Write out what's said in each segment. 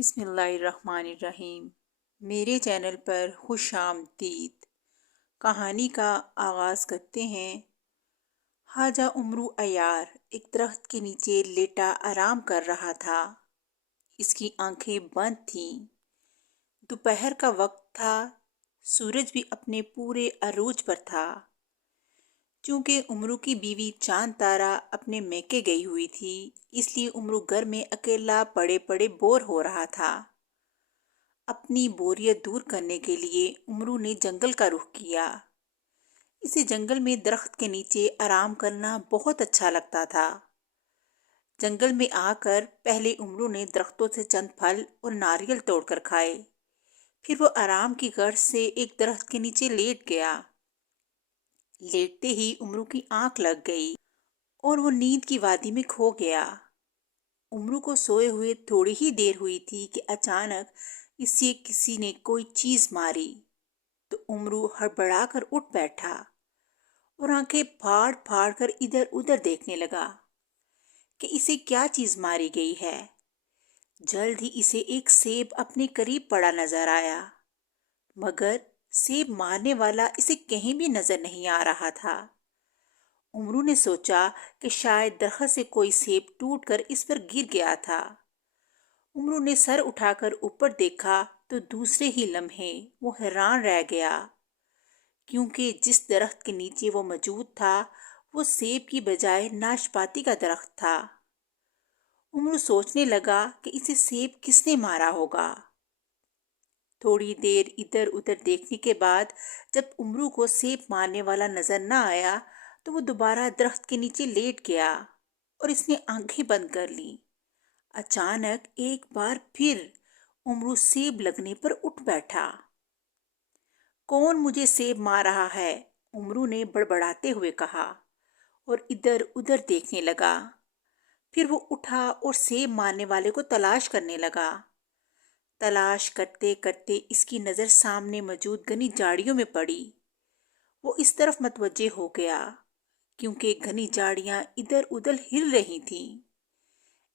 بسم اللہ الرحمن الرحیم۔ میرے چینل پر خوش آمدید۔ کہانی کا آغاز کرتے ہیں۔ خواجہ عمرو عیار ایک درخت کے نیچے لیٹا آرام کر رہا تھا۔ اس کی آنکھیں بند تھیں۔ دوپہر کا وقت تھا۔ سورج بھی اپنے پورے عروج پر تھا۔ چونکہ عمرو کی بیوی چاند تارا اپنے میکے گئی ہوئی تھی، اس لیے عمرو گھر میں اکیلا پڑے پڑے بور ہو رہا تھا۔ اپنی بوریت دور کرنے کے لیے عمرو نے جنگل کا رخ کیا۔ اسے جنگل میں درخت کے نیچے آرام کرنا بہت اچھا لگتا تھا۔ جنگل میں آ کر پہلے عمرو نے درختوں سے چند پھل اور ناریل توڑ کر کھائے۔ پھر وہ آرام کی غرض سے ایک درخت کے نیچے لیٹ گیا۔ لیٹتے ہی عمرو کی آنکھ لگ گئی اور وہ نیند کی وادی میں کھو گیا۔ عمرو کو سوئے ہوئے تھوڑی ہی دیر ہوئی تھی کہ اچانک اسے کسی نے کوئی چیز ماری تو عمرو ہڑبڑا کر اٹھ بیٹھا اور آنکھیں پھاڑ پھاڑ کر ادھر ادھر دیکھنے لگا کہ اسے کیا چیز ماری گئی ہے۔ جلد ہی اسے ایک سیب اپنے قریب پڑا نظر آیا، مگر سیب مارنے والا اسے کہیں بھی نظر نہیں آ رہا تھا۔ عمرو نے سوچا کہ شاید درخت سے کوئی سیب ٹوٹ کر اس پر گر گیا تھا۔ عمرو نے سر اٹھا کر اوپر دیکھا تو دوسرے ہی لمحے وہ حیران رہ گیا، کیونکہ جس درخت کے نیچے وہ موجود تھا وہ سیب کی بجائے ناشپاتی کا درخت تھا۔ عمرو سوچنے لگا کہ اسے سیب کس نے مارا ہوگا۔ تھوڑی دیر ادھر ادھر دیکھنے کے بعد جب عمرو کو سیب مارنے والا نظر نہ آیا تو وہ دوبارہ درخت کے نیچے لیٹ گیا اور اس نے آنکھیں بند کر لیں۔ اچانک ایک بار پھر عمرو سیب لگنے پر اٹھ بیٹھا۔ کون مجھے سیب مار رہا ہے؟ عمرو نے بڑبڑاتے ہوئے کہا اور ادھر ادھر دیکھنے لگا۔ پھر وہ اٹھا اور سیب مارنے والے کو تلاش کرنے لگا۔ تلاش کرتے کرتے اس کی نظر سامنے موجود گھنی جھاڑیوں میں پڑی۔ وہ اس طرف متوجہ ہو گیا کیونکہ گھنی جھاڑیاں ادھر ادھر ہل رہی تھیں۔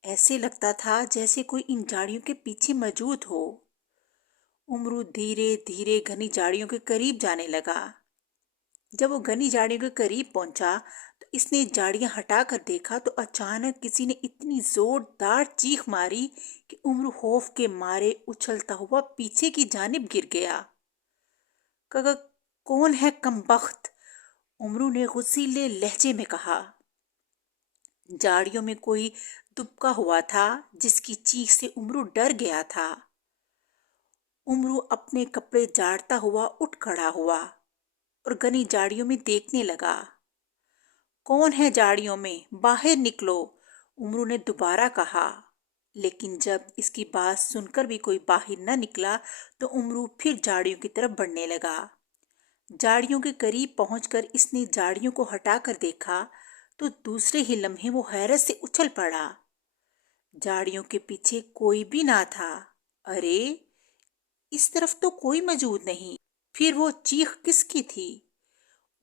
ایسے لگتا تھا جیسے کوئی ان جھاڑیوں کے پیچھے موجود ہو۔ عمرو دھیرے دھیرے گھنی جھاڑیوں کے قریب جانے لگا۔ جب وہ گھنی جھاڑیوں کے قریب پہنچا تو اس نے جھاڑیاں ہٹا کر دیکھا تو اچانک کسی نے اتنی زوردار چیخ ماری کہ عمرو خوف کے مارے اچھلتا ہوا پیچھے کی جانب گر گیا۔ کون ہے کمبخت؟ عمرو نے غصیلے لہجے میں کہا۔ جھاڑیوں میں کوئی دبکا ہوا تھا جس کی چیخ سے عمرو ڈر گیا تھا۔ عمرو اپنے کپڑے جھاڑتا ہوا اٹھ کھڑا ہوا اور گھنی جھاڑیوں میں دیکھنے لگا۔ کون ہے جھاڑیوں میں؟ باہر نکلو، عمرو نے دوبارہ کہا، لیکن جب اس کی بات سن کر بھی کوئی باہر نہ نکلا تو عمرو پھر جھاڑیوں کی طرف بڑھنے لگا۔ جھاڑیوں کے قریب پہنچ کر اس نے جھاڑیوں کو ہٹا کر دیکھا تو دوسرے ہی لمحے وہ حیرت سے اچھل پڑا۔ جھاڑیوں کے پیچھے کوئی بھی نہ تھا۔ ارے، اس طرف تو کوئی موجود نہیں، پھر وہ چیخ کس کی تھی؟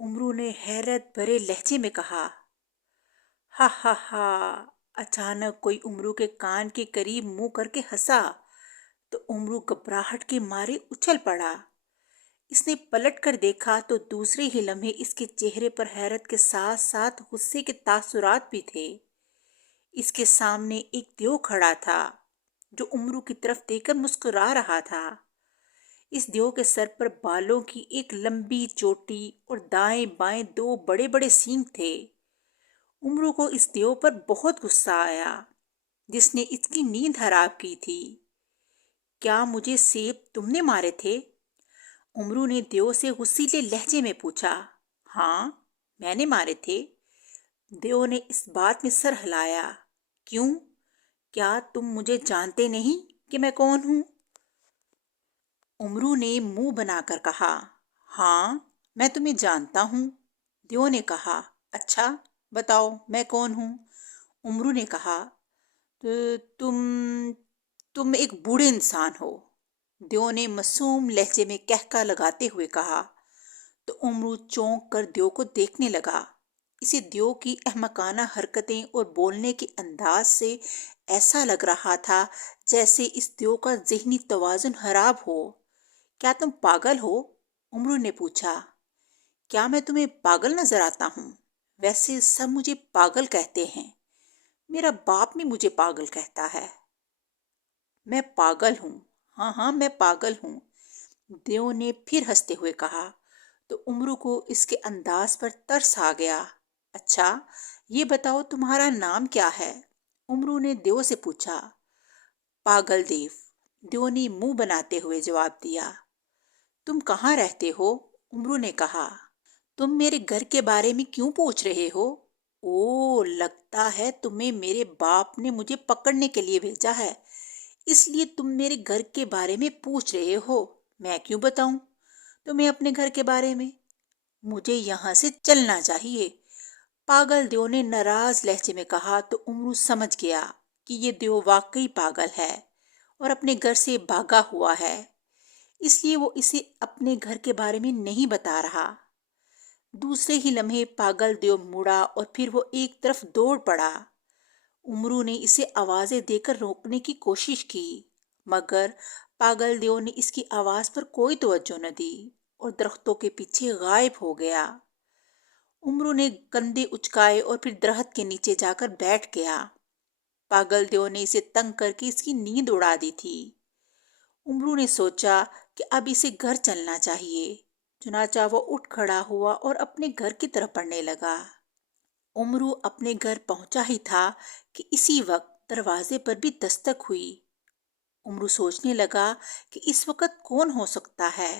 عمرو نے حیرت بھرے لہجے میں کہا۔ ہا ہا ہا! اچانک کوئی عمرو کے کان کے قریب منہ کر کے ہنسا تو عمرو گھبراہٹ کے مارے اچھل پڑا۔ اس نے پلٹ کر دیکھا تو دوسرے ہی لمحے اس کے چہرے پر حیرت کے ساتھ ساتھ غصے کے تاثرات بھی تھے۔ اس کے سامنے ایک دیو کھڑا تھا جو عمرو کی طرف دیکھ کر مسکرا رہا تھا۔ اس دیو کے سر پر بالوں کی ایک لمبی چوٹی اور دائیں بائیں دو بڑے بڑے سینگ تھے۔ عمرو کو اس دیو پر بہت غصہ آیا جس نے اس کی نیند حرام کی تھی۔ کیا مجھے سیب تم نے مارے تھے؟ عمرو نے دیو سے غصیلے لہجے میں پوچھا۔ ہاں، میں نے مارے تھے۔ دیو نے اس بات میں سر ہلایا۔ کیوں؟ کیا تم مجھے جانتے نہیں کہ میں کون ہوں؟ عمرو نے منہ بنا کر کہا۔ ہاں، میں تمہیں جانتا ہوں۔ دیو نے کہا۔ اچھا، بتاؤ میں کون ہوں؟ عمرو نے کہا۔ تم ایک بوڑھے انسان ہو، دیو نے معصوم لہجے میں کہکا لگاتے ہوئے کہا۔ تو عمرو چونک کر دیو کو دیکھنے لگا۔ اسے دیو کی احمقانہ حرکتیں اور بولنے کے انداز سے ایسا لگ رہا تھا جیسے اس دیو کا ذہنی توازن خراب ہو۔ کیا تم پاگل ہو؟ امرو نے پوچھا۔ کیا میں تمہیں پاگل نظر آتا ہوں؟ ویسے سب مجھے پاگل کہتے ہیں، میرا باپ بھی مجھے پاگل کہتا ہے۔ میں پاگل ہوں، ہاں ہاں میں پاگل ہوں، دیو نے پھر ہنستے ہوئے کہا۔ تو امرو کو اس کے انداز پر ترس آ گیا۔ اچھا یہ بتاؤ تمہارا نام کیا ہے؟ امرو نے دیو سے پوچھا۔ پاگل دیو، دیو نے منہ بناتے ہوئے جواب دیا۔ تم کہاں رہتے ہو؟ امرو نے کہا۔ تم میرے گھر کے بارے میں کیوں پوچھ رہے ہو؟ او، لگتا ہے تمہیں میرے باپ نے مجھے پکڑنے کے لیے بھیجا ہے، اس لیے تم میرے گھر کے بارے میں پوچھ رہے ہو۔ میں کیوں بتاؤں تمہیں اپنے گھر کے بارے میں؟ مجھے یہاں سے چلنا چاہیے، پاگل دیو نے ناراض لہجے میں کہا۔ تو امرو سمجھ گیا کہ یہ دیو واقعی پاگل ہے اور اپنے گھر سے بھاگا ہوا ہے، اس لیے وہ اسے اپنے گھر کے بارے میں نہیں بتا رہا۔ دوسرے ہی لمحے پاگل دیو مڑا اور پھر وہ ایک طرف دوڑ پڑا۔ امرو نے اسے آوازیں دے کر روکنے کی کوشش کی، مگر پاگل دیو نے اس کی آواز پر کوئی توجہ نہ دی اور درختوں کے پیچھے غائب ہو گیا۔ امرو نے کندھے اچکائے اور پھر درخت کے نیچے جا کر بیٹھ گیا۔ پاگل دیو نے اسے تنگ کر کے اس کی نیند اڑا دی تھی۔ امرو نے سوچا کہ اب اسے گھر چلنا چاہیے، چنانچہ وہ اٹھ کھڑا ہوا اور اپنے گھر کی طرف بڑھنے لگا۔ امرو اپنے گھر پہنچا ہی تھا کہ اسی وقت دروازے پر بھی دستک ہوئی۔ امرو سوچنے لگا کہ اس وقت کون ہو سکتا ہے؟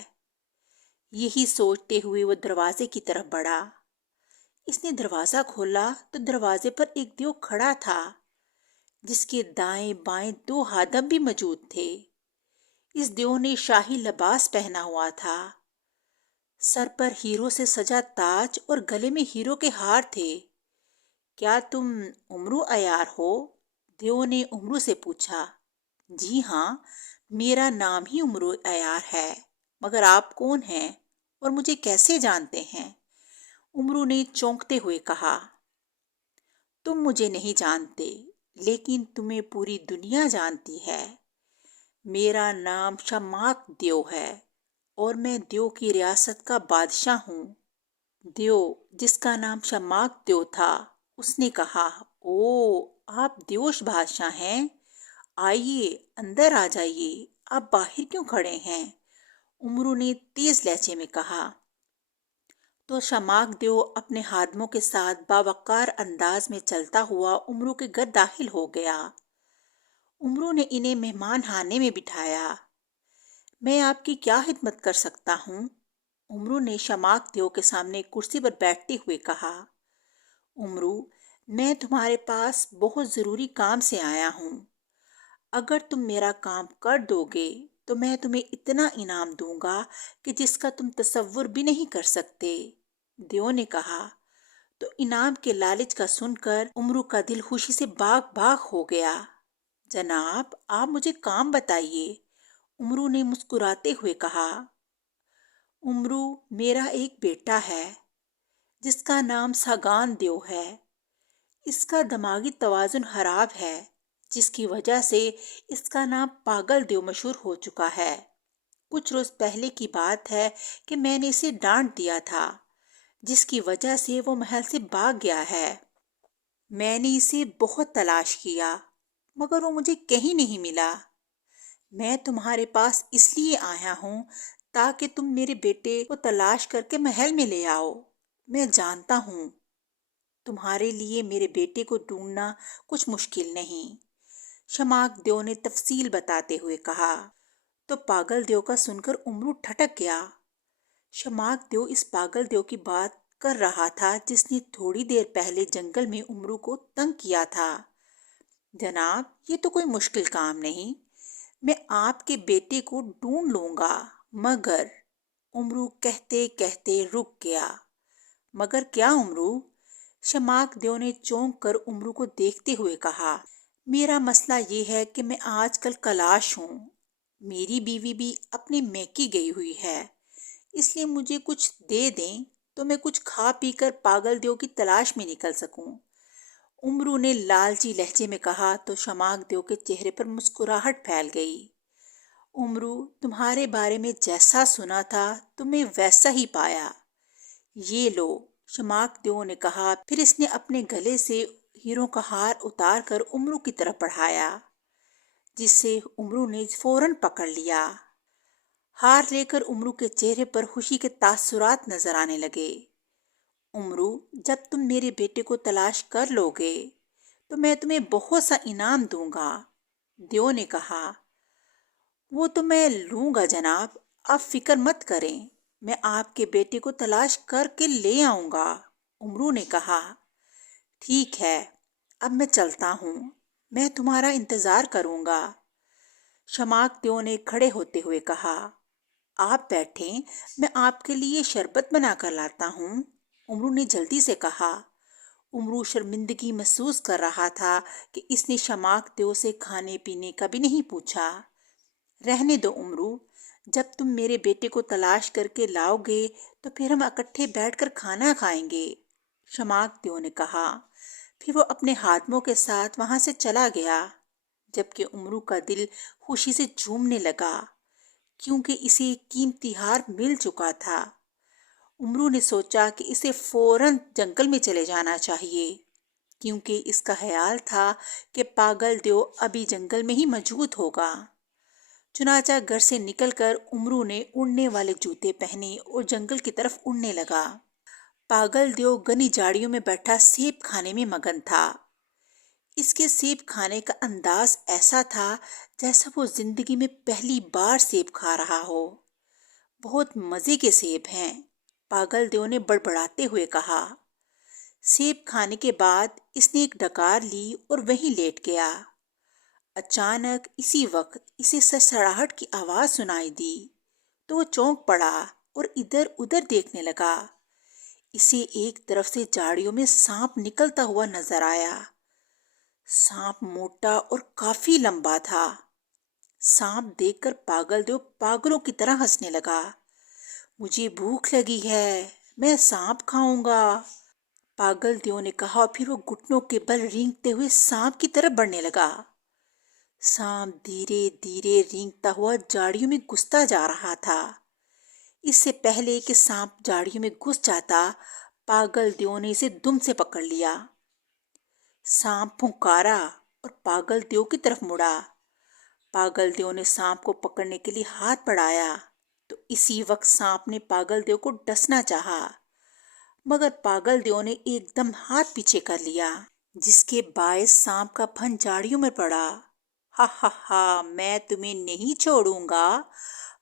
یہی سوچتے ہوئے وہ دروازے کی طرف بڑھا۔ اس نے دروازہ کھولا تو دروازے پر ایک دیو کھڑا تھا، جس کے دائیں بائیں 2 خادم بھی موجود تھے۔ اس دیو نے شاہی لباس پہنا ہوا تھا، سر پر ہیروں سے سجا تاج اور گلے میں ہیروں کے ہار تھے۔ کیا تم امرو عیار ہو؟ دیو نے امرو سے پوچھا۔ جی ہاں، میرا نام ہی امرو عیار ہے، مگر آپ کون ہیں اور مجھے کیسے جانتے ہیں؟ امرو نے چونکتے ہوئے کہا۔ تم مجھے نہیں جانتے، لیکن تمہیں پوری دنیا جانتی ہے۔ میرا نام شماک دیو ہے اور میں دیو کی ریاست کا بادشاہ ہوں۔ دیو، جس کا نام شماک دیو تھا، اس نے کہا، او، آپ دیوش بادشاہ ہیں؟ آئیے اندر آ جائیے، آپ باہر کیوں کھڑے ہیں؟ امرو نے تیز لہجے میں کہا۔ تو شماک دیو اپنے خادموں کے ساتھ باوقار انداز میں چلتا ہوا امرو کے گھر داخل ہو گیا۔ امرو نے انہیں مہمان خانے میں بٹھایا۔ میں آپ کی کیا خدمت کر سکتا ہوں؟ امرو نے شماک دیو کے سامنے کرسی پر بیٹھتے ہوئے کہا۔ امرو، میں تمہارے پاس بہت ضروری کام سے آیا ہوں۔ اگر تم میرا کام کر دو گے تو میں تمہیں اتنا انعام دوں گا کہ جس کا تم تصور بھی نہیں کر سکتے۔ دیو نے کہا۔ تو انعام کے لالچ کا سن کر امرو کا دل خوشی سے باغ باغ ہو گیا۔ جناب، آپ مجھے کام بتائیے، امرو نے مسکراتے ہوئے کہا۔ امرو، میرا ایک بیٹا ہے جس کا نام ساگان دیو ہے۔ اس کا دماغی توازن خراب ہے، جس کی وجہ سے اس کا نام پاگل دیو مشہور ہو چکا ہے۔ کچھ روز پہلے کی بات ہے کہ میں نے اسے ڈانٹ دیا تھا، جس کی وجہ سے وہ محل سے بھاگ گیا ہے۔ میں نے اسے بہت تلاش کیا، مگر وہ مجھے کہیں نہیں ملا۔ میں تمہارے پاس اس لیے آیا ہوں تاکہ تم میرے بیٹے کو تلاش کر کے محل میں لے آؤ۔ میں جانتا ہوں تمہارے لیے میرے بیٹے کو ڈھونڈنا کچھ مشکل نہیں، شماک دیو نے تفصیل بتاتے ہوئے کہا۔ تو پاگل دیو کا سن کر امرو ٹھٹک گیا۔ شماک دیو اس پاگل دیو کی بات کر رہا تھا جس نے تھوڑی دیر پہلے جنگل میں امرو کو تنگ کیا تھا۔ جناب، یہ تو کوئی مشکل کام نہیں، میں آپ کے بیٹے کو ڈھونڈ لوں گا، مگر امرو کہتے کہتے رک گیا۔ مگر کیا امرو؟ شماک دیو نے چونک کر امرو کو دیکھتے ہوئے کہا۔ میرا مسئلہ یہ ہے کہ میں آج کل کلاش ہوں، میری بیوی بھی اپنے میکے گئی ہوئی ہے، اس لیے مجھے کچھ دے دیں تو میں کچھ کھا پی کر پاگل دیو کی تلاش میں نکل سکوں۔ امرو نے لالچی لہجے میں کہا تو شماک دیو کے چہرے پر مسکراہٹ پھیل گئی۔ امرو، تمہارے بارے میں جیسا سنا تھا تمہیں ویسا ہی پایا، یہ لو، شماک دیو نے کہا۔ پھر اس نے اپنے گلے سے ہیروں کا ہار اتار کر امرو کی طرف بڑھایا، جس سے امرو نے فوراً پکڑ لیا۔ ہار لے کر امرو کے چہرے پر خوشی کے تاثرات نظر آنے لگے۔ امرو، جب تم میرے بیٹے کو تلاش کر لو گے تو میں تمہیں بہت سا انعام دوں گا، دیو نے کہا۔ وہ تو میں لوں گا جناب، آپ فکر مت کریں، میں آپ کے بیٹے کو تلاش کر کے لے آؤں گا، امرو نے کہا۔ ٹھیک ہے، اب میں چلتا ہوں، میں تمہارا انتظار کروں گا، شماک دیو نے کھڑے ہوتے ہوئے کہا۔ آپ بیٹھیں، میں آپ کے لیے شربت بنا کر لاتا ہوں، امرو نے جلدی سے کہا۔ امرو شرمندگی محسوس کر رہا تھا کہ اس نے شماک دیو سے کھانے پینے کا بھی نہیں پوچھا۔ رہنے دو امرو، جب تم میرے بیٹے کو تلاش کر کے لاؤ گے تو پھر ہم اکٹھے بیٹھ کر کھانا کھائیں گے، شماک دیو نے کہا۔ پھر وہ اپنے ہاتھوں کے ساتھ وہاں سے چلا گیا، جبکہ امرو کا دل خوشی سے جھومنے لگا کیونکہ اسے ایک قیمتی ہار مل چکا تھا۔ امرو نے سوچا کہ اسے فوراً جنگل میں چلے جانا چاہیے، کیونکہ اس کا خیال تھا کہ پاگل دیو ابھی جنگل میں ہی موجود ہوگا۔ چنانچہ گھر سے نکل کر امرو نے اڑنے والے جوتے پہنے اور جنگل کی طرف اڑنے لگا۔ پاگل دیو گھنی جھاڑیوں میں بیٹھا سیب کھانے میں مگن تھا۔ اس کے سیب کھانے کا انداز ایسا تھا جیسا وہ زندگی میں پہلی بار سیب کھا رہا ہو۔ بہت مزے کے سیب ہیں، پاگل دیو نے بڑبڑاتے ہوئے کہا۔ سیب کھانے کے بعد اس نے ایک ڈکار لی اور وہیں لیٹ گیا۔ اچانک اسی وقت اسے سڑسڑاہٹ کی آواز سنائی دی تو وہ چونک پڑا اور ادھر ادھر دیکھنے لگا۔ اسے ایک طرف سے جھاڑیوں میں سانپ نکلتا ہوا نظر آیا۔ سانپ موٹا اور کافی لمبا تھا۔ سانپ دیکھ کر پاگل دیو پاگلوں کی طرح ہنسنے لگا۔ مجھے بھوک لگی ہے، میں سانپ کھاؤں گا، پاگل دیو نے کہا، اور پھر وہ گھٹنوں کے بل رینگتے ہوئے سانپ کی طرف بڑھنے لگا۔ سانپ دھیرے دھیرے رینگتا ہوا جھاڑیوں میں گھستا جا رہا تھا۔ اس سے پہلے کہ سانپ جھاڑیوں میں گھس جاتا، پاگل دیو نے اسے دم سے پکڑ لیا۔ سانپ پھنکارا اور پاگل دیو کی طرف مڑا۔ پاگل دیو نے سانپ کو پکڑنے کے لیے ہاتھ بڑھایا تو اسی وقت سانپ نے پاگل دیو کو ڈسنا چاہا، مگر پاگل دیو نے ایک دم ہاتھ پیچھے کر لیا، جس کے باعث سانپ کا پھن جھاڑیوں میں پڑا۔ ہا ہا ہا، میں تمہیں نہیں چھوڑوں گا،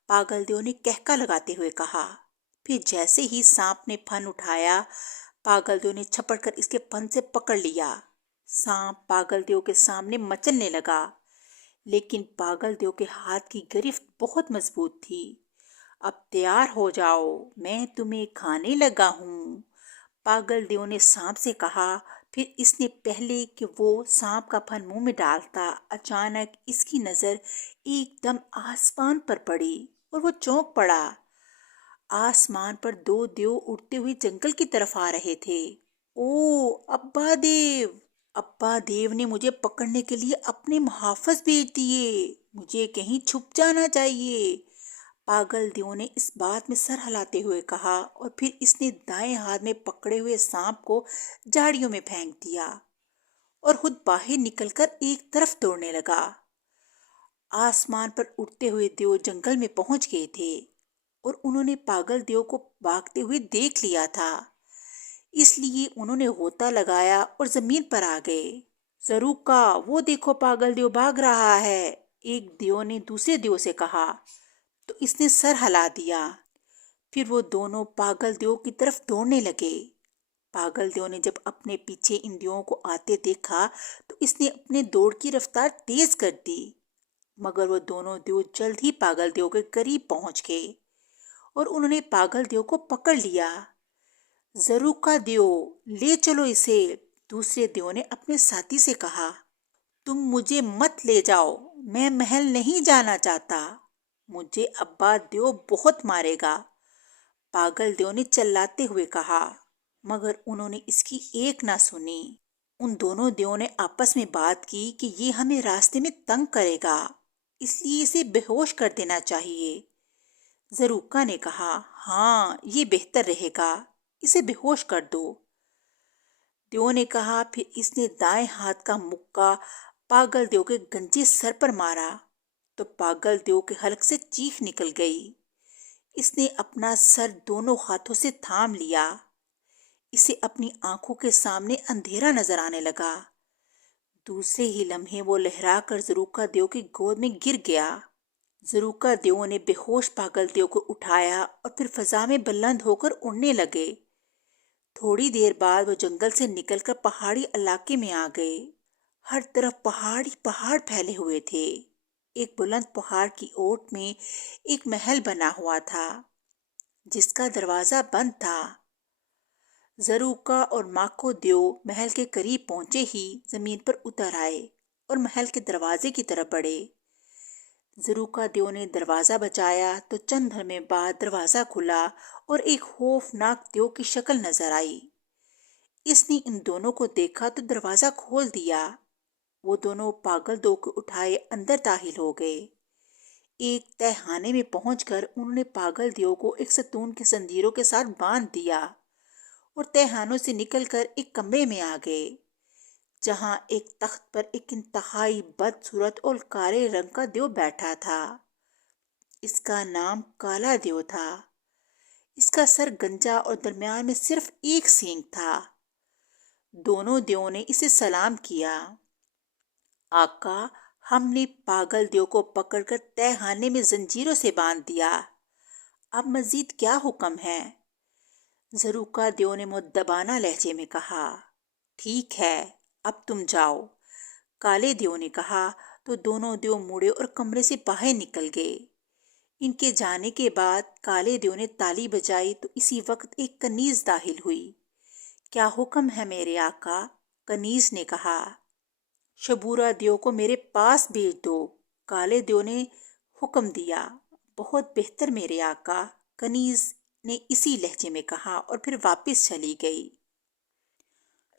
پاگل دیو نے کہکا لگاتے ہوئے کہا۔ پھر جیسے ہی سانپ نے پھن اٹھایا، پاگل دیو نے چھپٹ کر اس کے پھن سے پکڑ لیا۔ سانپ پاگل دیو کے سامنے مچلنے لگا، لیکن پاگل دیو کے ہاتھ کی گرفت بہت مضبوط تھی۔ اب تیار ہو جاؤ، میں تمہیں کھانے لگا ہوں، پاگل دیو نے سانپ سے کہا۔ پھر اس نے پہلے کہ وہ سانپ کا پھن منہ میں ڈالتا، اچانک اس کی نظر ایک دم آسمان پر پڑی اور وہ چونک پڑا۔ آسمان پر دو دیو اڑتے ہوئے جنگل کی طرف آ رہے تھے۔ او ابا دیو، ابا دیو نے مجھے پکڑنے کے لیے اپنے محافظ بھیج دیے، مجھے کہیں چھپ جانا چاہیے، پاگل دیو نے اس بات میں سر ہلاتے ہوئے کہا، اور پھر اس نے دائیں ہاتھ میں پکڑے ہوئے سانپ کو جھاڑیوں میں پھینک دیا اور خود باہر نکل کر ایک طرف دوڑنے لگا۔ آسمان پر اڑتے ہوئے دیو جنگل میں پہنچ گئے تھے اور انہوں نے پاگل دیو کو بھاگتے ہوئے دیکھ لیا تھا، اس لیے انہوں نے غوطہ لگایا اور زمین پر آ گئے۔ ضروکا، وہ دیکھو پاگل دیو بھاگ رہا ہے، ایک دیو نے دوسرے دیو سے کہا تو اس نے سر ہلا دیا۔ پھر وہ دونوں پاگل دیو کی طرف دوڑنے لگے۔ پاگل دیو نے جب اپنے پیچھے ان دیوؤں کو آتے دیکھا تو اس نے اپنے دوڑ کی رفتار تیز کر دی، مگر وہ دونوں دیو جلد ہی پاگل دیو کے قریب پہنچ گئے اور انہوں نے پاگل دیو کو پکڑ لیا۔ ضروکا دیو، لے چلو اسے، دوسرے دیو نے اپنے ساتھی سے کہا۔ تم مجھے مت لے جاؤ، میں محل نہیں جانا چاہتا، مجھے ابا دیو بہت مارے گا، پاگل دیو نے چلاتے ہوئے کہا، مگر انہوں نے اس کی ایک نہ سنی۔ ان دونوں دیووں نے آپس میں بات کی کہ یہ ہمیں راستے میں تنگ کرے گا، اس لیے اسے بے ہوش کر دینا چاہیے۔ زروکا نے کہا، ہاں یہ بہتر رہے گا، اسے بے ہوش کر دو۔ دیو نے کہا، پھر اس نے دائیں ہاتھ کا مکہ پاگل دیو کے گنجے سر پر مارا تو پاگل دیو کے حلق سے چیخ نکل گئی۔ اس نے اپنا سر دونوں ہاتھوں سے تھام لیا۔ اسے اپنی آنکھوں کے سامنے اندھیرا نظر آنے لگا۔ دوسرے ہی لمحے وہ لہرا کر زروکا دیو کی گود میں گر گیا۔ زروکا دیو نے بے ہوش پاگل دیو کو اٹھایا اور پھر فضا میں بلند ہو کر اڑنے لگے۔ تھوڑی دیر بعد وہ جنگل سے نکل کر پہاڑی علاقے میں آ گئے۔ ہر طرف پہاڑ ہی پہاڑ پھیلے ہوئے تھے۔ ایک بلند پہاڑ کی اوٹ میں ایک محل بنا ہوا تھا جس کا دروازہ بند تھا۔ زروکا اور ماکو دیو محل کے قریب پہنچے ہی زمین پر اتر آئے اور محل کے دروازے کی طرف بڑھے۔ زروکا دیو نے دروازہ بجایا تو چند لمحے بعد دروازہ کھلا اور ایک خوفناک دیو کی شکل نظر آئی۔ اس نے ان دونوں کو دیکھا تو دروازہ کھول دیا۔ وہ دونوں پاگل دیو کو اٹھائے اندر داخل ہو گئے۔ ایک تہہ خانے میں پہنچ کر انہوں نے پاگل دیو کو ایک ستون کے زنجیروں کے ساتھ باندھ دیا اور تہہ خانوں سے نکل کر ایک کمرے میں آ گئے جہاں ایک تخت پر ایک انتہائی بدصورت اور کالے رنگ کا دیو بیٹھا تھا۔ اس کا نام کالا دیو تھا۔ اس کا سر گنجا اور درمیان میں صرف ایک سینگ تھا۔ دونوں دیووں نے اسے سلام کیا۔ آقا، ہم نے پاگل دیو کو پکڑ کر تہہ خانے میں زنجیروں سے باندھ دیا، اب مزید کیا حکم ہے؟ زروکا دیو نے مؤدبانہ لہجے میں کہا۔ ٹھیک ہے، اب تم جاؤ، کالے دیو نے کہا تو دونوں دیو مڑے اور کمرے سے باہر نکل گئے۔ ان کے جانے کے بعد کالے دیو نے تالی بجائی تو اسی وقت ایک کنیز داخل ہوئی۔ کیا حکم ہے میرے آقا؟ کنیز نے کہا۔ شبورا دیو کو میرے پاس بھیج دو، کالے دیو نے حکم دیا۔ بہت بہتر میرے آقا، کنیز نے اسی لہجے میں کہا اور پھر واپس چلی گئی۔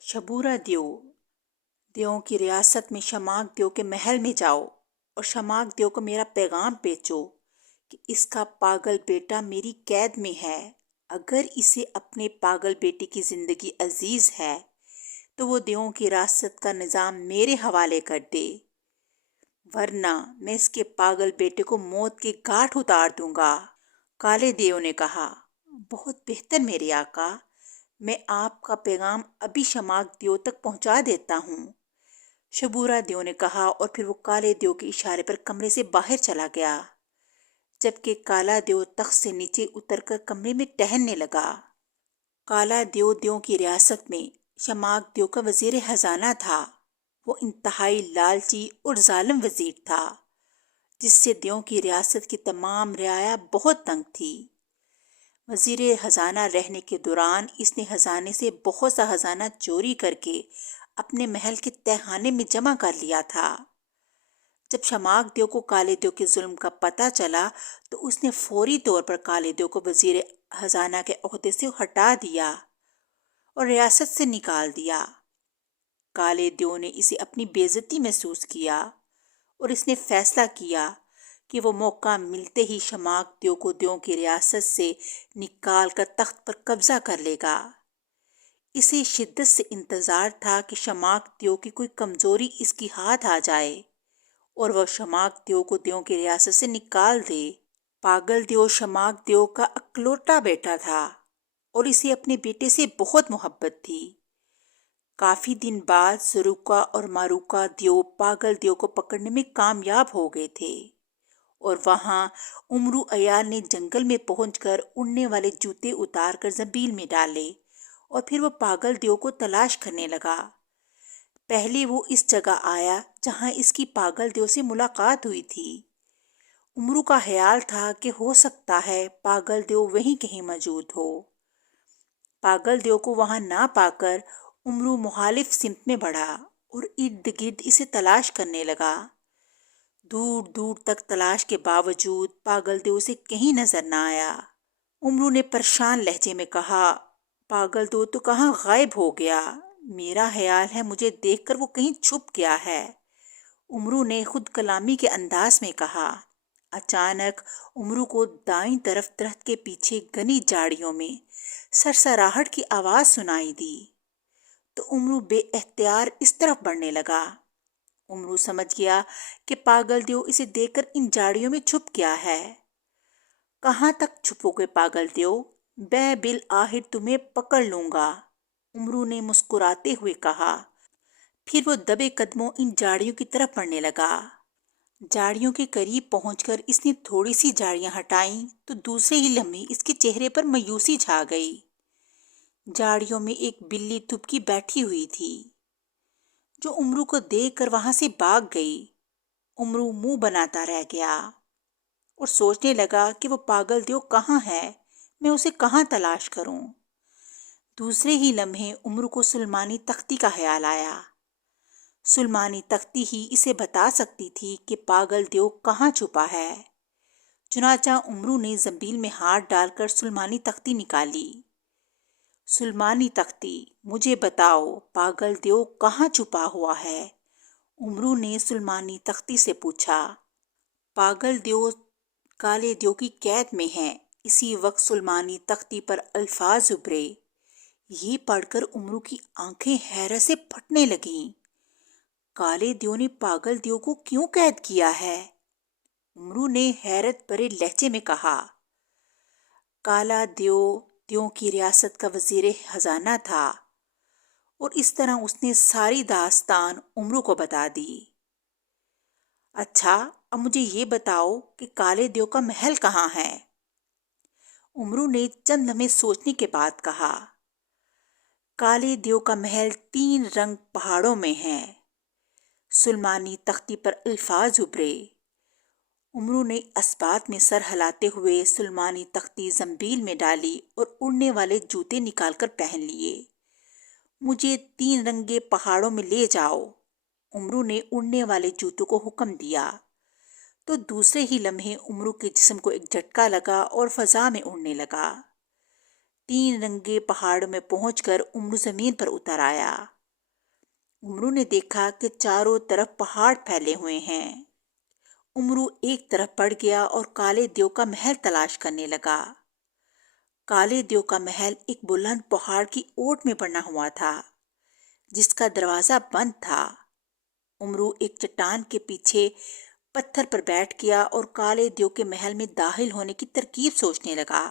شبورا دیو، دیووں کی ریاست میں شماک دیو کے محل میں جاؤ اور شماک دیو کو میرا پیغام بھیجو کہ اس کا پاگل بیٹا میری قید میں ہے۔ اگر اسے اپنے پاگل بیٹے کی زندگی عزیز ہے تو وہ دیووں کی ریاست کا نظام میرے حوالے کر دے، ورنہ میں اس کے پاگل بیٹے کو موت کے گھاٹ اتار دوں گا۔ کالے دیو نے کہا، بہت بہتر میرے آقا، میں آپ کا پیغام ابھی شماک دیو تک پہنچا دیتا ہوں۔ شبورا دیو نے کہا اور پھر وہ کالے دیو کے اشارے پر کمرے سے باہر چلا گیا، جبکہ کالا دیو تخت سے نیچے اتر کر کمرے میں ٹہلنے لگا۔ کالا دیو دیووں کی ریاست میں شماک دیو کا وزیر خزانہ تھا۔ وہ انتہائی لالچی اور ظالم وزیر تھا جس سے دیووں کی ریاست کی تمام رعایا بہت تنگ تھی۔ وزیر خزانہ رہنے کے دوران اس نے خزانے سے بہت سا خزانہ چوری کر کے اپنے محل کے تہہ خانے میں جمع کر لیا تھا۔ جب شماک دیو کو کالے دیو کے ظلم کا پتہ چلا تو اس نے فوری طور پر کالے دیو کو وزیر خزانہ کے عہدے سے ہٹا دیا اور ریاست سے نکال دیا۔ کالے دیو نے اسے اپنی بے عزتی محسوس کیا اور اس نے فیصلہ کیا کہ وہ موقع ملتے ہی شماک دیو کو دیووں کی ریاست سے نکال کر تخت پر قبضہ کر لے گا۔ اسے شدت سے انتظار تھا کہ شماک دیو کی کوئی کمزوری اس کی ہاتھ آ جائے اور وہ شماک دیو کو دیووں کی ریاست سے نکال دے۔ پاگل دیو شماک دیو کا اکلوٹا بیٹا تھا اور اسے اپنے بیٹے سے بہت محبت تھی۔ کافی دن بعد زروکا اور ماروکا دیو پاگل دیو کو پکڑنے میں کامیاب ہو گئے تھے اور وہاں امرو عیار نے جنگل میں پہنچ کر اڑنے والے جوتے اتار کر زنبیل میں ڈالے اور پھر وہ پاگل دیو کو تلاش کرنے لگا۔ پہلے وہ اس جگہ آیا جہاں اس کی پاگل دیو سے ملاقات ہوئی تھی۔ امرو کا خیال تھا کہ ہو سکتا ہے پاگل دیو وہیں کہیں موجود ہو۔ پاگل دیو کو وہاں نہ پا کر امرو مخالف سمت میں بڑھا اور ارد گرد اسے تلاش کرنے لگا۔ دور دور تک تلاش کے باوجود پاگل دیو اسے کہیں نظر نہ آیا۔ امرو نے پریشان لہجے میں کہا، پاگل دو تو کہاں غائب ہو گیا؟ میرا خیال ہے مجھے دیکھ کر وہ کہیں چھپ گیا ہے۔ امرو نے خود کلامی کے انداز میں کہا۔ اچانک امرو کو دائیں طرف درخت کے پیچھے گھنی جھاڑیوں میں سرسراہٹ کی آواز سنائی دی تو امرو بے اختیار اس طرف بڑھنے لگا۔ امرو سمجھ گیا کہ پاگل دیو اسے دیکھ کر ان جھاڑیوں میں چھپ گیا ہے۔ کہاں تک چھپو گے پاگل دیو؟ میں بالآخر تمہیں پکڑ لوں گا، امرو نے مسکراتے ہوئے کہا۔ پھر وہ دبے قدموں ان جھاڑیوں کی طرف بڑھنے لگا۔ جھاڑیوں کے قریب پہنچ کر اس نے تھوڑی سی جھاڑیاں ہٹائیں تو دوسرے ہی لمحے اس کے چہرے پر مایوسی چھا گئی۔ جھاڑیوں میں ایک بلی تھپکی بیٹھی ہوئی تھی جو امرو کو دیکھ کر وہاں سے بھاگ گئی۔ امرو منہ بناتا رہ گیا اور سوچنے لگا کہ وہ پاگل دیو کہاں ہے، میں اسے کہاں تلاش کروں۔ دوسرے ہی لمحے امرو کو سلیمانی تختی کا خیال آیا۔ سلیمانی تختی ہی اسے بتا سکتی تھی کہ پاگل دیو کہاں چھپا ہے۔ چنانچہ امرو نے زنبیل میں ہاتھ ڈال کر سلیمانی تختی نکالی۔ سلیمانی تختی، مجھے بتاؤ پاگل دیو کہاں چھپا ہوا ہے؟ امرو نے سلیمانی تختی سے پوچھا۔ پاگل دیو کالے دیو کی قید میں ہے۔ اسی وقت سلیمانی تختی پر الفاظ ابھرے۔ یہ پڑھ کر امرو کی آنکھیں حیرت سے پھٹنے لگیں۔ کالے دیو نے پاگل دیو کو کیوں قید کیا ہے؟ امرو نے حیرت بھرے لہجے میں کہا۔ کالا دیو دیو کی ریاست کا وزیر خزانہ تھا، اور اس طرح اس نے ساری داستان امرو کو بتا دی۔ اچھا، اب مجھے یہ بتاؤ کہ کالے دیو کا محل کہاں ہے؟ امرو نے چند لمحے سوچنے کے بعد کہا۔ کالے دیو کا محل 3 رنگ پہاڑوں میں ہے۔ سلیمانی تختی پر الفاظ ابھرے۔ امرو نے اثبات میں سر ہلاتے ہوئے سلیمانی تختی زنبیل میں ڈالی اور اڑنے والے جوتے نکال کر پہن لیے۔ مجھے 3 رنگے پہاڑوں میں لے جاؤ، امرو نے اڑنے والے جوتوں کو حکم دیا تو دوسرے ہی لمحے امرو کے جسم کو ایک جھٹکا لگا اور فضا میں اڑنے لگا۔ 3 رنگے پہاڑوں میں پہنچ کر امرو زمین پر اتر آیا۔ امرو نے دیکھا کہ چاروں طرف پہاڑ پھیلے ہوئے ہیں۔ امرو ایک طرف بڑھ گیا اور کالے دیو کا محل تلاش کرنے لگا۔ کالے دیو کا محل ایک بلند پہاڑ کی اوٹ میں بنا ہوا تھا جس کا دروازہ بند تھا۔ امرو ایک چٹان کے پیچھے پتھر پر بیٹھ گیا اور کالے دیو کے محل میں داخل ہونے کی ترکیب سوچنے لگا۔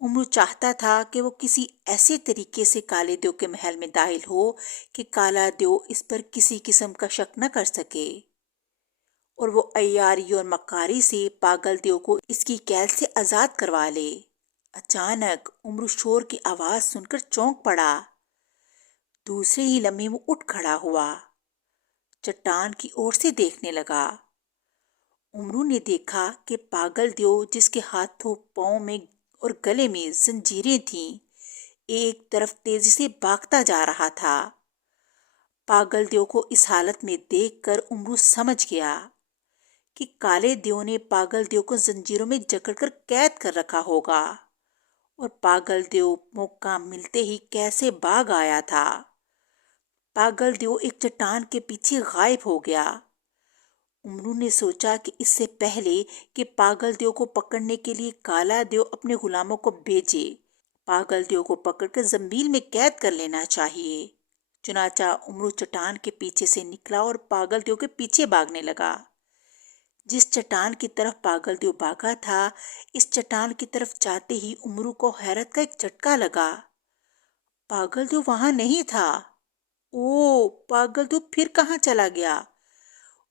امرو چاہتا تھا کہ وہ کسی ایسے طریقے سے کالے دیو کے محل میں داخل ہو کہ کالا دیو اس پر کسی قسم کا شک نہ کر سکے اور وہ عیاری اور مکاری سے پاگل دیو کو اس کی قید سے آزاد کروا لے۔ اچانک امرو شور کی آواز سن کر چونک پڑا۔ دوسرے ہی لمحے وہ اٹھ کھڑا ہوا، چٹان کی اور سے دیکھنے لگا۔ امرو نے دیکھا کہ پاگل دیو، جس کے ہاتھوں پاؤں میں اور گلے میں زنجیریں تھیں، ایک طرف تیزی سے بھاگتا جا رہا تھا۔ پاگل دیو کو اس حالت میں دیکھ کر امرو سمجھ گیا کہ کالے دیو نے پاگل دیو کو زنجیروں میں جکڑ کر قید کر رکھا ہوگا اور پاگل دیو موقع ملتے ہی کیسے بھاگ آیا تھا۔ پاگل دیو ایک چٹان کے پیچھے غائب ہو گیا۔ امرو نے سوچا کہ اس سے پہلے کہ پاگل دیو کو پکڑنے کے لیے کالا دیو اپنے غلاموں کو بھیجے، پاگل دیو کو پکڑ کر زنبیل میں قید کر لینا چاہیے۔ چنانچہ امرو چٹان کے پیچھے سے نکلا اور پاگل دیو کے پیچھے بھاگنے لگا۔ جس چٹان کی طرف پاگل دیو بھاگا تھا، اس چٹان کی طرف جاتے ہی امرو کو حیرت کا ایک جھٹکا لگا۔ پاگل دیو وہاں نہیں تھا۔ او، پاگل دیو پھر کہاں چلا گیا؟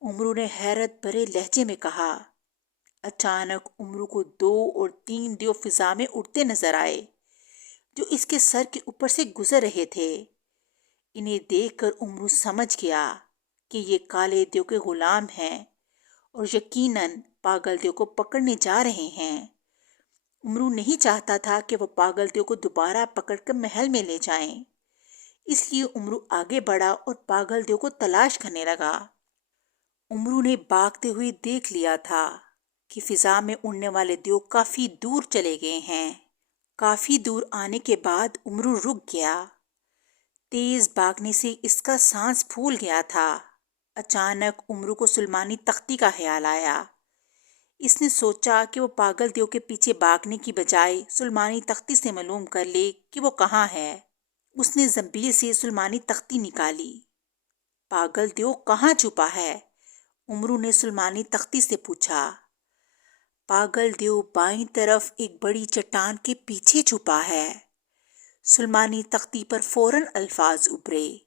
امرو نے حیرت بھرے لہجے میں کہا۔ اچانک امرو کو 2 اور 3 دیو فضا میں اڑتے نظر آئے جو اس کے سر کے اوپر سے گزر رہے تھے۔ انہیں دیکھ کر امرو سمجھ گیا کہ یہ کالے دیو کے غلام ہیں اور یقیناً پاگل دیو کو پکڑنے جا رہے ہیں۔ امرو نہیں چاہتا تھا کہ وہ پاگل دیو کو دوبارہ پکڑ کر محل میں لے جائیں، اس لیے امرو آگے بڑھا اور پاگل دیو کو تلاش کرنے لگا۔ امرو نے بھاگتے ہوئے دیکھ لیا تھا کہ فضا میں اڑنے والے دیو کافی دور چلے گئے ہیں۔ کافی دور آنے کے بعد امرو رک گیا۔ تیز بھاگنے سے اس کا سانس پھول گیا تھا۔ اچانک امرو کو سلیمانی تختی کا خیال آیا۔ اس نے سوچا کہ وہ پاگل دیو کے پیچھے بھاگنے کی بجائے سلیمانی تختی سے معلوم کر لے کہ وہ کہاں ہے۔ اس نے زنبیل سے سلیمانی تختی نکالی۔ پاگل دیو کہاں چھپا ہے؟ امرو نے سلیمانی تختی سے پوچھا۔ پاگل دیو بائیں طرف ایک بڑی چٹان کے پیچھے چھپا ہے۔ سلیمانی تختی پر فوراً الفاظ ابھرے۔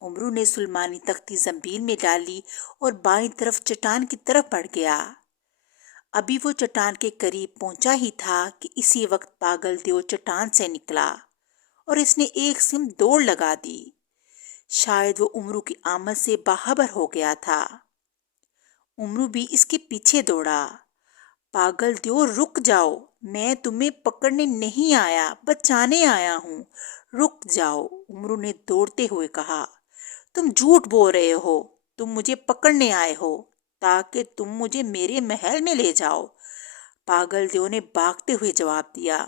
امرو نے سلیمانی تختی زنبیل میں ڈالی اور بائیں طرف چٹان کی طرف بڑھ گیا۔ ابھی وہ چٹان کے قریب پہنچا ہی تھا کہ اسی وقت پاگل دیو چٹان سے نکلا اور اس نے ایک سمت دوڑ لگا دی۔ شاید وہ امرو کی آمد سے باخبر ہو گیا تھا۔ امرو بھی اس کے پیچھے دوڑا۔ پاگل دیو رک جاؤ، میں تمہیں پکڑنے نہیں آیا، بچانے آیا ہوں، رک جاؤ، امرو نے دوڑتے ہوئے کہا۔ تم جھوٹ بول رہے ہو، تم مجھے پکڑنے آئے ہو تاکہ تم مجھے میرے محل میں لے جاؤ۔ پاگل دیو نے بھاگتے ہوئے جواب دیا۔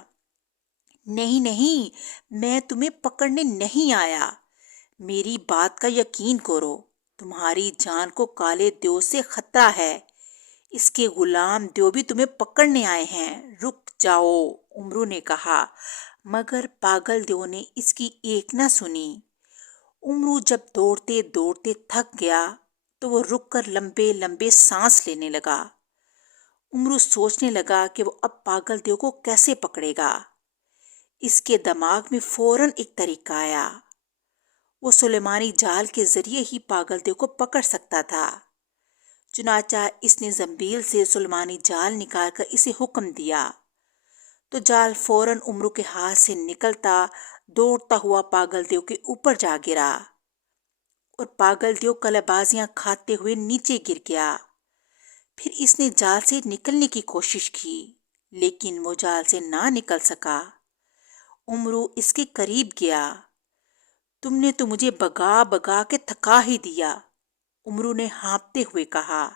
نہیں نہیں، میں تمہیں پکڑنے نہیں آیا، میری بات کا یقین کرو، تمہاری جان کو کالے دیو سے خطرہ ہے، اس کے غلام دیو بھی تمہیں پکڑنے آئے ہیں، رک جاؤ، امرو نے کہا، مگر پاگل دیو نے اس کی ایک نہ سنی۔ امرو جب دوڑتے دوڑتے تھک گیا تو وہ رک کر لمبے لمبے سانس لینے لگا۔ امرو سوچنے لگا کہ وہ اب پاگل دیو کو کیسے پکڑے گا۔ اس کے دماغ میں فوراً ایک طریقہ آیا۔ وہ سلیمانی جال کے ذریعے ہی پاگل دیو کو پکڑ سکتا تھا۔ چنانچہ اس نے زنبیل سے سلیمانی جال نکال کر اسے حکم دیا تو جال فوراً امرو کے ہاتھ سے نکلتا دوڑتا ہوا پاگل دیو کے اوپر جا گرا اور پاگل دیو کلبازیاں کھاتے ہوئے نیچے گر گیا۔ پھر اس نے جال سے نکلنے کی کوشش کی لیکن وہ جال سے نہ نکل سکا۔ امرو اس کے قریب گیا۔ تم نے تو مجھے بگا بگا کے تھکا ہی دیا، امرو نے ہانپتے ہوئے کہا۔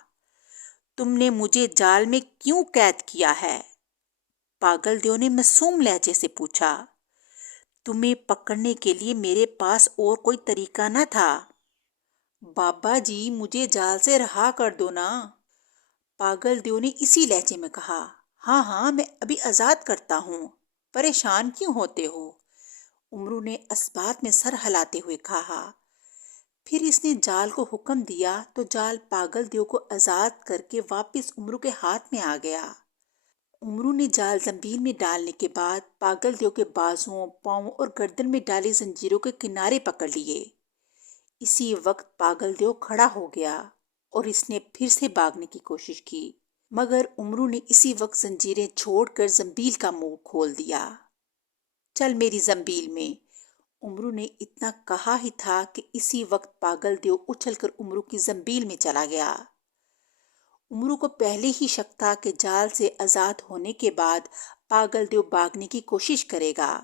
تم نے مجھے جال میں کیوں قید کیا ہے؟ پاگل دیو نے معصوم لہجے سے پوچھا۔ تمہیں پکڑنے کے لیے میرے پاس اور کوئی طریقہ نہ تھا۔ بابا جی مجھے جال سے رہا کر دو نا، پاگل دیو نے اسی لہجے میں کہا۔ ہاں ہاں میں ابھی آزاد کرتا ہوں، پریشان کیوں ہوتے ہو؟ امرو نے اثبات میں سر ہلاتے ہوئے کہا۔ پھر اس نے جال کو حکم دیا تو جال پاگل دیو کو آزاد کر کے واپس امرو کے ہاتھ میں آ گیا۔ امرو نے جال زنبیل میں ڈالنے کے بعد پاگل دیو کے بازوؤں، پاؤں اور گردن میں ڈالی زنجیروں کے کنارے پکڑ لیے۔ اسی وقت پاگل دیو کھڑا ہو گیا اور اس نے پھر سے بھاگنے کی کوشش کی، مگر امرو نے اسی وقت زنجیریں چھوڑ کر زنبیل کا منہ کھول دیا۔ چل میری زنبیل میں، امرو نے اتنا کہا ہی تھا کہ اسی وقت پاگل دیو اچھل کر امرو کی زنبیل میں چلا گیا۔ امرو کو پہلے ہی شک تھا کہ جال سے آزاد ہونے کے بعد پاگل دیو بھاگنے کی کوشش کرے گا،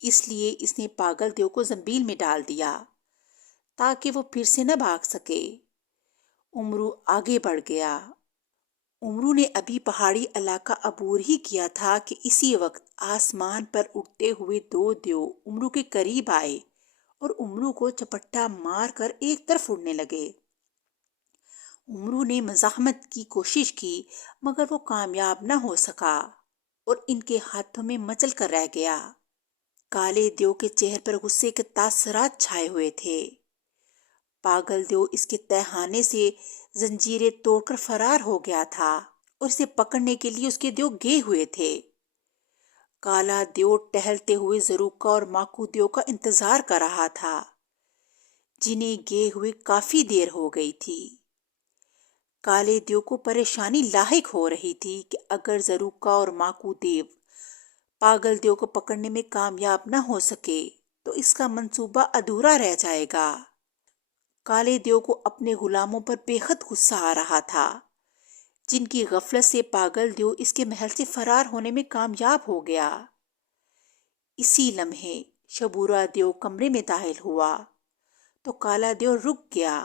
اس لیے اس نے پاگل دیو کو زنبیل میں ڈال دیا تاکہ وہ پھر سے نہ بھاگ سکے۔ امرو آگے بڑھ گیا۔ امرو نے ابھی پہاڑی علاقہ عبور ہی کیا تھا کہ اسی وقت آسمان پر اڑتے ہوئے دو دیو امرو کے قریب آئے اور امرو کو چپٹا مار کر ایک طرف اڑنے لگے۔ امرو نے مزاحمت کی کوشش کی مگر وہ کامیاب نہ ہو سکا اور ان کے ہاتھوں میں مچل کر رہ گیا۔ کالے دیو کے چہرے پر غصے کے تاثرات چھائے ہوئے تھے۔ پاگل دیو اس کے تہانے سے زنجیریں توڑ کر فرار ہو گیا تھا اور اسے پکڑنے کے لیے اس کے دیو گئے ہوئے تھے۔ کالا دیو ٹہلتے ہوئے زروکا اور ماکو دیو کا انتظار کر رہا تھا جنہیں گئے ہوئے کافی دیر ہو گئی تھی۔ کالے دیو کو پریشانی لاحق ہو رہی تھی کہ اگر زروکا اور ماکو دیو پاگل دیو کو پکڑنے میں کامیاب نہ ہو سکے تو اس کا منصوبہ ادھورا رہ جائے گا۔ کالے دیو کو اپنے غلاموں پر بے حد غصہ آ رہا تھا جن کی غفلت سے پاگل دیو اس کے محل سے فرار ہونے میں کامیاب ہو گیا۔ اسی لمحے شبورا دیو کمرے میں داخل ہوا تو کالا دیو رک گیا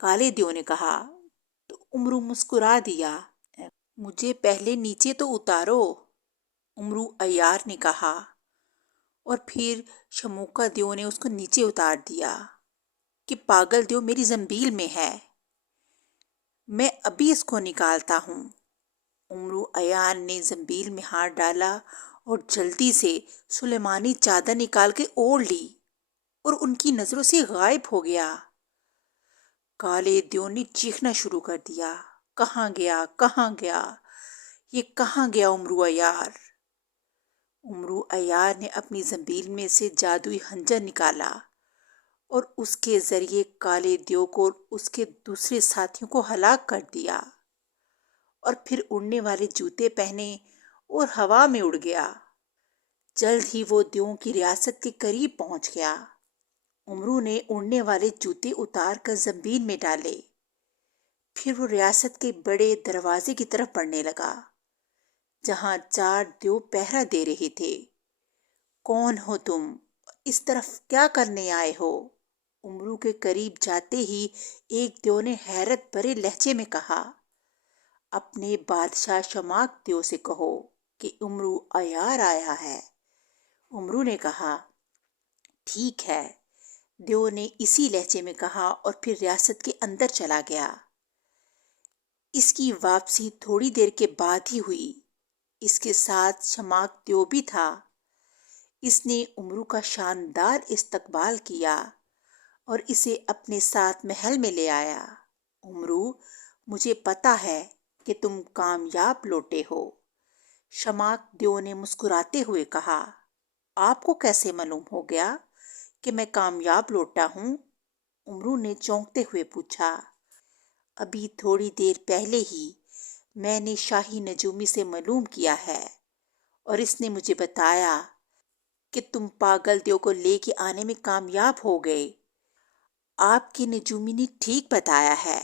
کالے دیو نے کہا تو امرو مسکرا دیا۔ مجھے پہلے نیچے تو اتارو، امرو عیار نے کہا، اور پھر شموکا دیو نے اس کو نیچے اتار دیا کہ پاگل دیو میری زنبیل میں ہے، میں ابھی اس کو نکالتا ہوں۔ امرو عیار نے زنبیل میں ہاتھ ڈالا اور جلدی سے سلیمانی چادر نکال کے اوڑھ لی اور ان کی نظروں سے غائب ہو گیا۔ کالے دیو نے چیخنا شروع کر دیا، کہاں گیا کہاں گیا، یہ کہاں گیا امرو عیار؟ امرو عیار نے اپنی زنبیل میں سے جادوئی خنجر نکالا اور اس کے ذریعے کالے دیو کو اور اس کے دوسرے ساتھیوں کو ہلاک کر دیا، اور پھر اڑنے والے جوتے پہنے اور ہوا میں اڑ گیا۔ جلد ہی وہ دیوؤں کی ریاست کے قریب پہنچ گیا۔ امرو نے اڑنے والے جوتے اتار کر زنبیل میں ڈالے، پھر وہ ریاست کے بڑے دروازے کی طرف بڑھنے لگا جہاں 4 دیو پہرا دے رہے تھے۔ کون ہو تم؟ اس طرف کیا کرنے آئے ہو؟ امرو کے قریب جاتے ہی ایک دیو نے حیرت بھرے لہجے میں کہا، اپنے بادشاہ شماک دیو سے کہو کہ امرو عیار آیا ہے۔ امرو نے کہا، ٹھیک ہے۔ دیو نے اسی لہجے میں کہا اور پھر ریاست کے اندر چلا گیا۔ اس کی واپسی تھوڑی دیر کے بعد ہی ہوئی۔ اس کے ساتھ شماک دیو بھی تھا۔ اس نے امرو کا شاندار استقبال کیا اور اسے اپنے ساتھ محل میں لے آیا۔ امرو، مجھے پتا ہے کہ تم کامیاب لوٹے ہو، شماک دیو نے مسکراتے ہوئے کہا۔ آپ کو کیسے معلوم ہو گیا کہ میں کامیاب لوٹا ہوں؟ امرو نے چونکتے ہوئے پوچھا۔ ابھی تھوڑی دیر پہلے ہی میں نے شاہی نجومی سے معلوم کیا ہے اور اس نے مجھے بتایا کہ تم پاگل دیو کو لے کے آنے میں کامیاب ہو گئے۔ آپ کے نجومی نے ٹھیک بتایا ہے۔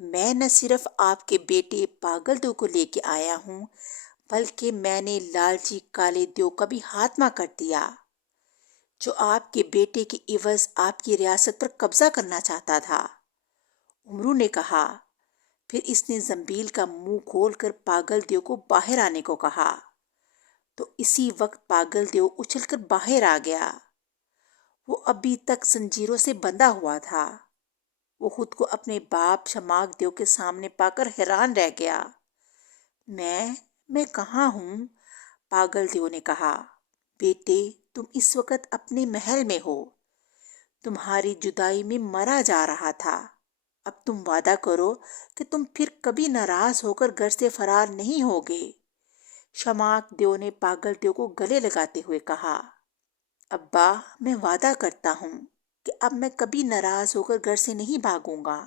میں نہ صرف آپ کے بیٹے پاگل دیو کو لے کے آیا ہوں بلکہ میں نے لالچی کالے دیو کا بھی خاتمہ کر دیا جو آپ کے بیٹے کے عوض آپ کی ریاست پر قبضہ کرنا چاہتا تھا۔ امرو نے کہا۔ پھر اس نے زنبیل کا منہ کھول کر پاگل دیو کو باہر آنے کو کہا تو اسی وقت پاگل دیو اچھل کر باہر آ گیا۔ وہ ابھی تک زنجیروں سے بندھا ہوا تھا۔ وہ خود کو اپنے باپ شماک دیو کے سامنے پا کر حیران رہ گیا۔ میں کہاں ہوں؟ پاگل دیو نے کہا۔ بیٹے، تم اس وقت اپنے محل میں ہو۔ تمہاری جدائی میں مرا جا رہا تھا۔ اب تم وعدہ کرو کہ تم پھر کبھی ناراض ہو کر گھر سے فرار نہیں ہوگے۔ شماک دیو نے پاگل دیو کو گلے لگاتے ہوئے کہا، ابا، میں وعدہ کرتا ہوں کہ اب میں کبھی ناراض ہو کر گھر سے نہیں بھاگوں گا۔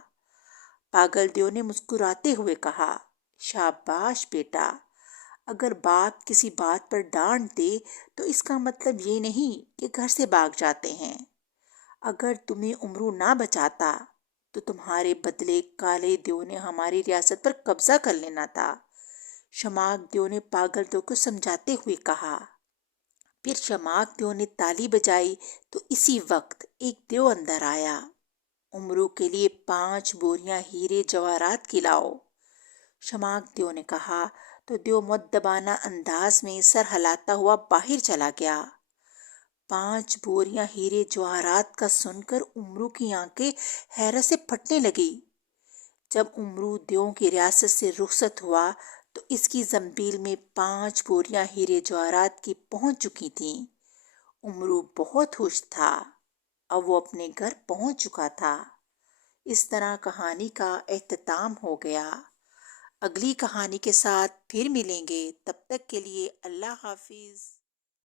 پاگل دیو نے مسکراتے ہوئے کہا، شاباش بیٹا، اگر باپ کسی بات پر ڈانٹ دے تو اس کا مطلب یہ نہیں کہ گھر سے بھاگ جاتے ہیں۔ اگر تمہیں امرو نہ بچاتا تو تمہارے بدلے کالے دیو نے ہماری ریاست پر قبضہ کر لینا تھا، شماک دیو نے پاگل دیو کو سمجھاتے ہوئے کہا۔ پھر شماک دیو نے تالی بجائی تو اسی وقت ایک دیو اندر آیا۔ امرو کے لیے 5 بوریاں ہیرے جواہرات کی لاؤ، شماک دیو نے کہا تو دیو مؤدبانہ انداز میں سر ہلاتا ہوا باہر چلا گیا۔ 5 بوریاں ہیرے جواہرات کا سن کر امرو کی آنکھیں حیرت سے پھٹنے لگی۔ جب امرو دیووں کی ریاست سے رخصت ہوا تو اس کی زنبیل میں 5 بوریاں ہیرے جواہرات کی پہنچ چکی تھیں۔ امرو بہت خوش تھا، اب وہ اپنے گھر پہنچ چکا تھا۔ اس طرح کہانی کا اختتام ہو گیا۔ اگلی کہانی کے ساتھ پھر ملیں گے، تب تک کے لیے اللہ حافظ۔